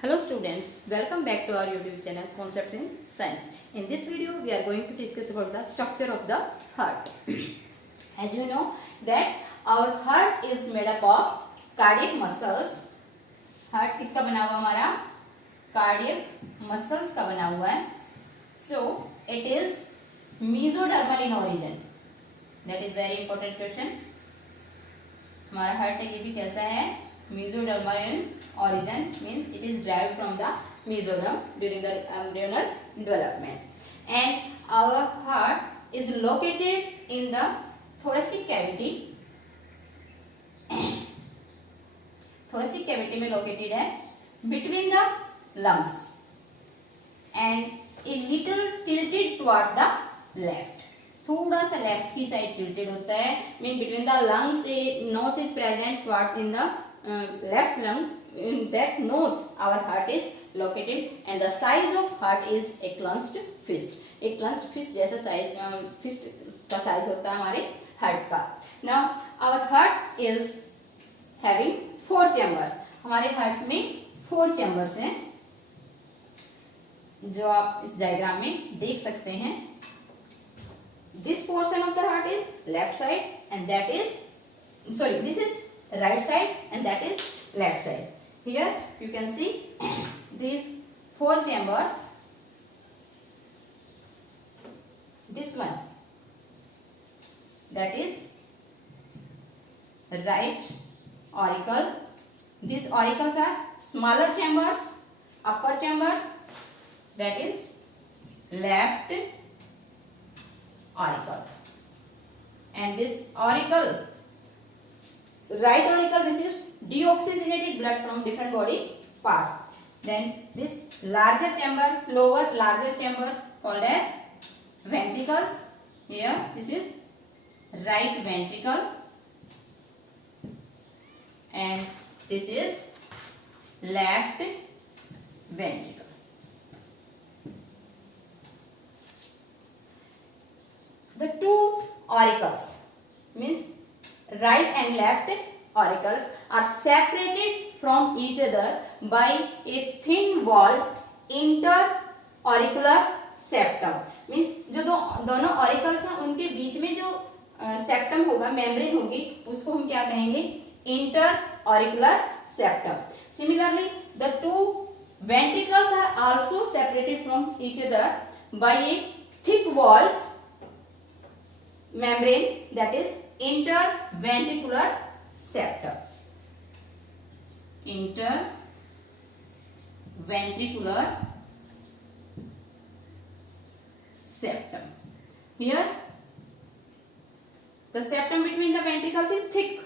Hello students, welcome back to our YouTube channel Concepts in Science. In this video we are going to discuss about the structure of the heart. As you know that our heart is made up of cardiac muscles. Heart किसका बना हुआ हमारा? Cardiac muscles का बना हुआ है. So it is mesodermal in origin. That is very important question. हमारा heart है ये भी कैसा है? Mesodermal in origin means it is derived from the mesoderm during the embryonal development, and our heart is located in the thoracic cavity. Thoracic cavity में located है between the lungs and a little tilted towards the left. थोड़ा सा left की side tilted होता है. Mean between the lungs a notch is present toward in the left lung. In that notch our heart is located, and the size of heart is a clenched fist. एक clenched fist जैसा size fist का size होता है हमारे heart का. Now our heart is having 4 chambers. हमारे heart में 4 chambers हैं जो आप इस diagram में देख सकते हैं. This portion of the heart is left side and that is this is right side and that is left side. Here you can see these 4 chambers. This one, that is right auricle. These auricles are smaller chambers. Upper chambers, that is left auricle, and this auricle, right auricle receives deoxygenated blood from different body parts. Then this larger chamber, lower larger chambers called as ventricles. Here this is right ventricle and this is left ventricle. The two auricles means right and left auricles are separated from each other by a thin walled interauricular septum. Means जो दोनों auricles हैं उनके बीच में जो septum होगा, membrane होगी, उसको हम क्या कहेंगे? Interauricular septum. Similarly, the two ventricles are also separated from each other by a thick walled membrane, that is interventricular septum. Interventricular septum. Here the septum between the ventricles is thick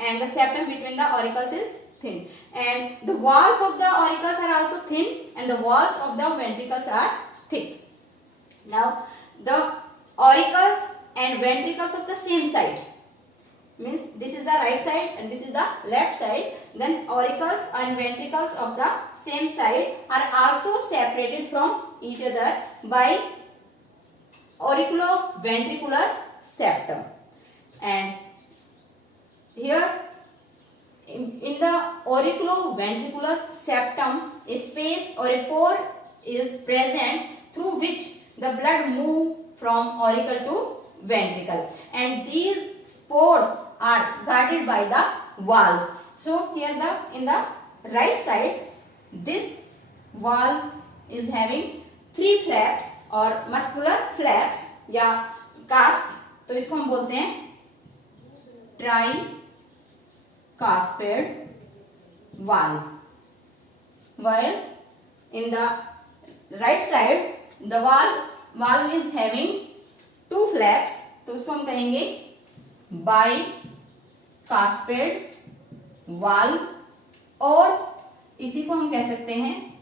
and the septum between the auricles is thin, and the walls of the auricles are also thin and the walls of the ventricles are thick. Now the auricles and ventricles of the same side, means this is the right side and this is the left side, then auricles and ventricles of the same side are also separated from each other by auriculoventricular septum. And here in the auriculoventricular septum a space or a pore is present through which the blood moves from auricle to ventricle, and these pores are guarded by the valves. So here in the right side this valve is having 3 flaps or muscular flaps या cusps, तो इसको हम बोलते हैं tricuspid valve. While in the right side the valve is having 2 flaps, तो उसको हम कहेंगे bicuspid valve, और इसी को हम कह सकते हैं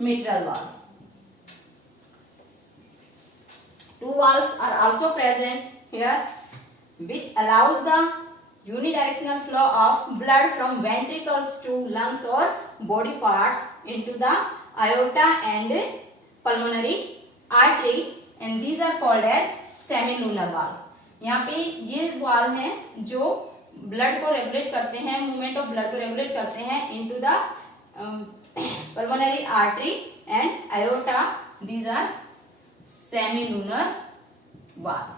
mitral valve. 2 valves are also present here which allows the unidirectional flow of blood from ventricles to lungs or body parts into the aorta and pulmonary artery, and these are called as semilunar valve. यहाँ पे ये valve हैं जो blood को regulate करते हैं, movement of blood को regulate करते हैं into the Pulmonary artery and aorta, these are semilunar valve.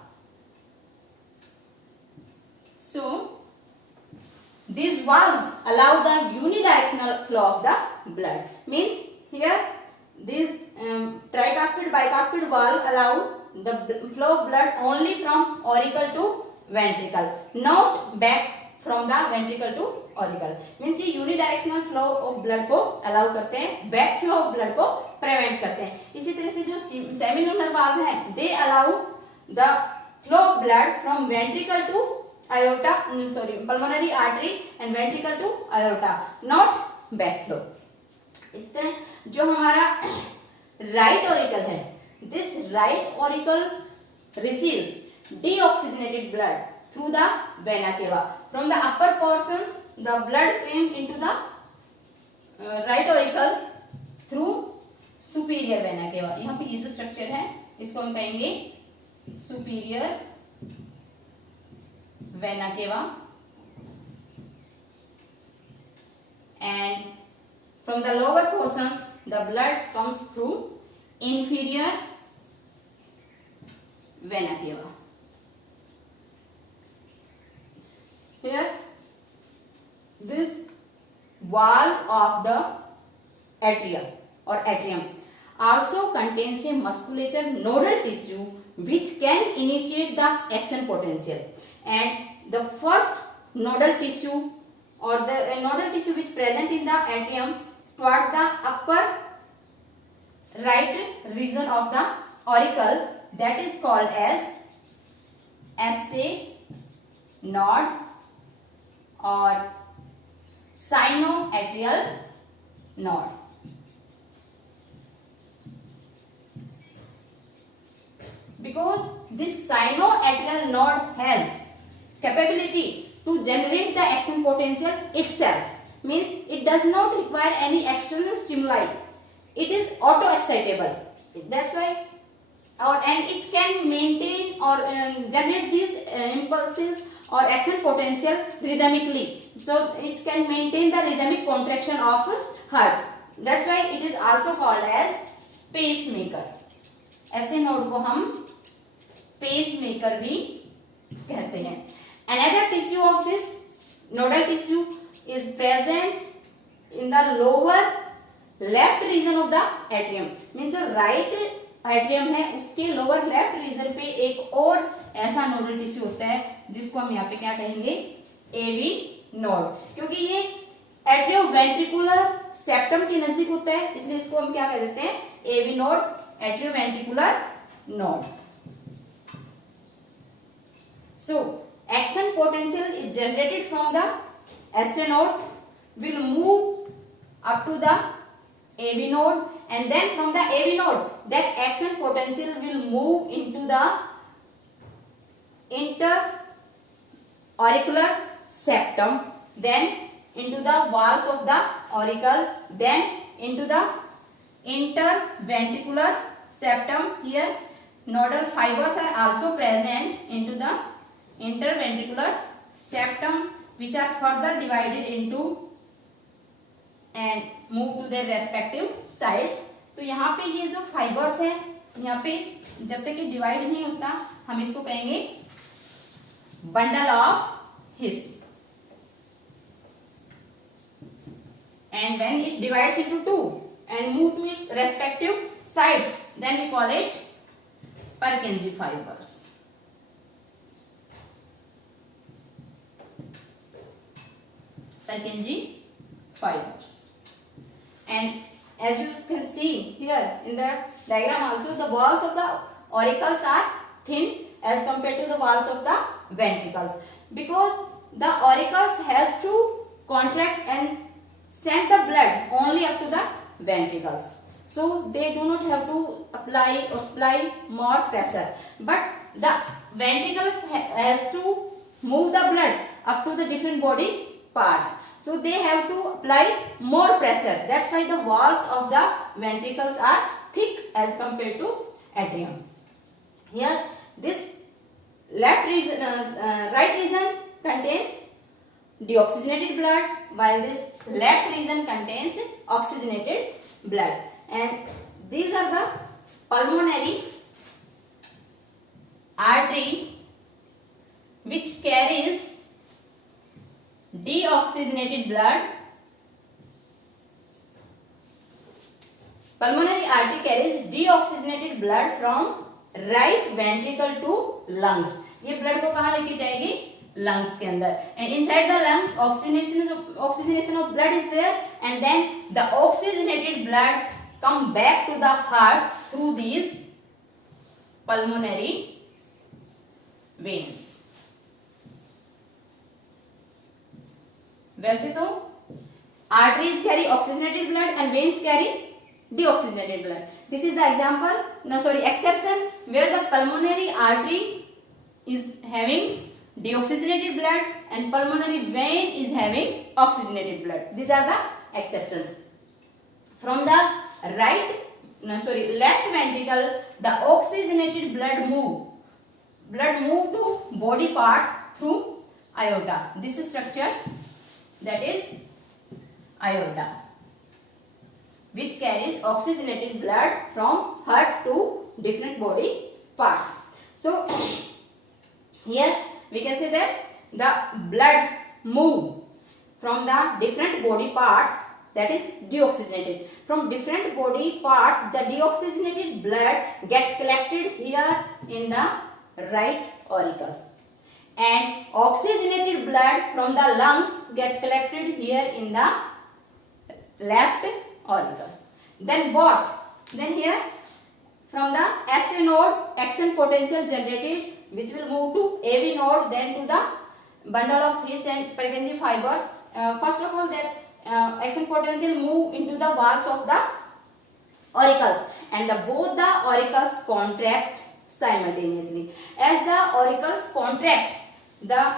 So these valves allow the unidirectional flow of the blood. Means here this tricuspid bicuspid valve allow the flow of blood only from auricle to ventricle, not back from the ventricle to auricle. Means ये unidirectional flow of blood को allow करते हैं, back flow of blood को prevent करते हैं. इसी तरह से जो semilunar valve है, they allow the flow of blood from ventricle to aorta, pulmonary artery and ventricle to aorta, not back flow. इस तरह जो हमारा right auricle है, this right auricle receives deoxygenated blood through the vena cava. From the upper portions, the blood came into the right auricle through superior vena cava. यहाँ पे ये जो structure है, इसको हम कहेंगे superior vena cava. And from the lower portions, the blood comes through inferior vena cava. Here, this valve of the atrium or atrium also contains a musculature nodal tissue which can initiate the action potential. And the first nodal tissue or the nodal tissue which present in the atrium towards the upper right region of the auricle, that is called as SA node or sinoatrial node. Because this sinoatrial node has capability to generate the action potential itself, means it does not require any external stimuli. It is auto-excitable. That's why, and it can maintain or generate these impulses or action potential rhythmically. So it can maintain the rhythmic contraction of heart. That's why it is also called as pacemaker. ऐसे node को हम pacemaker भी कहते हैं. Another tissue of this nodal tissue is present in the lower left region of the atrium. Means जो right atrium है उसके lower left region पे एक और ऐसा nodal tissue होता है जिसको हम यहाँ पे क्या कहेंगे, AV node. क्योंकि ये atrioventricular septum के नजदीक होता है, इसलिए इसको हम क्या कह देते हैं, AV node, atrioventricular node. So action potential is generated from the SA node, will move up to the AV node, and then from the AV node that action potential will move into the interauricular septum, then into the walls of the auricle, then into the interventricular septum. Here nodal fibers are also present into the interventricular septum, which are further divided into and move to their respective sides. तो यहाँ पे ये जो fibres है, यहाँ पे जब तक ये डिवाइड नहीं होता हम इसको कहेंगे bundle of his. And when it divides into two and move to its respective sides, then we call it Purkinje fibers. Purkinje fibers. And as you can see here in the diagram also, the walls of the auricles are thin as compared to the walls of the ventricles, because the auricles has to contract and send the blood only up to the ventricles. So they do not have to apply or supply more pressure, but the ventricles has to move the blood up to the different body parts. So they have to apply more pressure. That's why the walls of the ventricles are thick as compared to atrium. Here this left region, right region contains deoxygenated blood, while this left region contains oxygenated blood. And these are the pulmonary artery which carries deoxygenated blood. Pulmonary artery carries deoxygenated blood from right ventricle to lungs. ये blood को कहाँ लेके जाएगी? Lungs के अंदर. And inside the lungs oxygenation of blood is there, and then the oxygenated blood come back to the heart through these pulmonary veins. वैसे तो arteries carry oxygenated blood and veins carry deoxygenated blood. This is the exception where the pulmonary artery is having deoxygenated blood and pulmonary vein is having oxygenated blood. These are the exceptions. From the left ventricle, the oxygenated blood move to body parts through aorta. This is structure, that is aorta, which carries oxygenated blood from heart to different body parts. So here we can say that the blood move from the different body parts, that is deoxygenated. From different body parts, the deoxygenated blood get collected here in the right auricle, and oxygenated blood from the lungs get collected here in the left auricle. Then here from the SA node, action potential generated, which will move to AV node, then to the bundle of His and Purkinje fibers. First of all, that action potential move into the walls of the auricles, and both the auricles contract simultaneously. As the auricles contract, the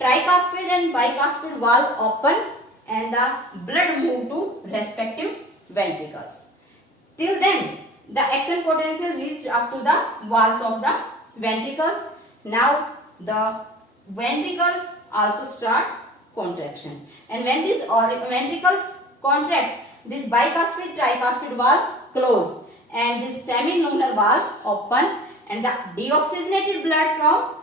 tricuspid and bicuspid valve open and the blood move to respective ventricles. Till then, the action potential reached up to the walls of the ventricles. Now the ventricles also start contraction, and when these ventricles contract, this bicuspid tricuspid valve close and this semilunar valve open, and the deoxygenated blood from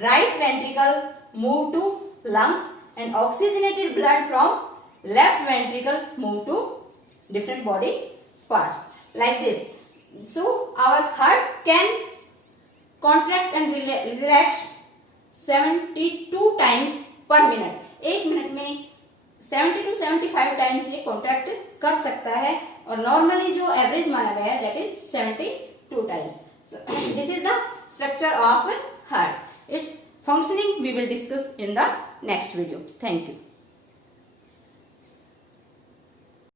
right ventricle move to lungs, and oxygenated blood from left ventricle move to different body parts, like this. So our heart can contract and relax 72 times per minute. एक minute में 70 to 75 times ये contract कर सकता है, और normally जो average माना गया है that is 72 times. So this is the structure of heart. Its functioning we will discuss in the next video. Thank you.